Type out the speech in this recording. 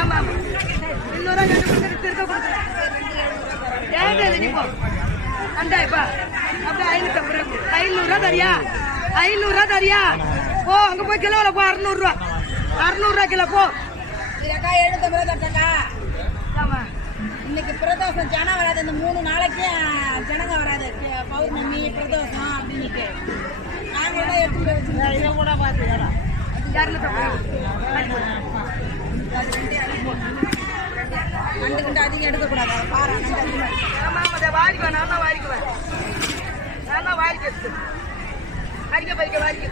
ஆமா 200 திருக்க கொடுக்குறேன். ஏன் நீ போ அண்டாப்பா அப்படியே 550 தரியா 500 தரியா போ அங்க போய் கிலோல போ 600 கிலோ போ. 750 ஆமா இன்னைக்கு பிரதோஷம் ஜனம் வராது. இந்த 3 நாளைக்கு ஜனங்க வராது. பௌர்ணமி பிரதோஷம் அப்படின்னுட்டு நாங்க எல்லாம் எப்படி வச்சிருக்கோம் கூட பாத்துக்கலாம். 2 அதிகம் எடுக்கக்கூடாது. பாரு ஆமா ஆமா வாரிக்குவேன். நான் தான் வாரிக்குவேன். வாரிக்க பறிக்க வாரிக்க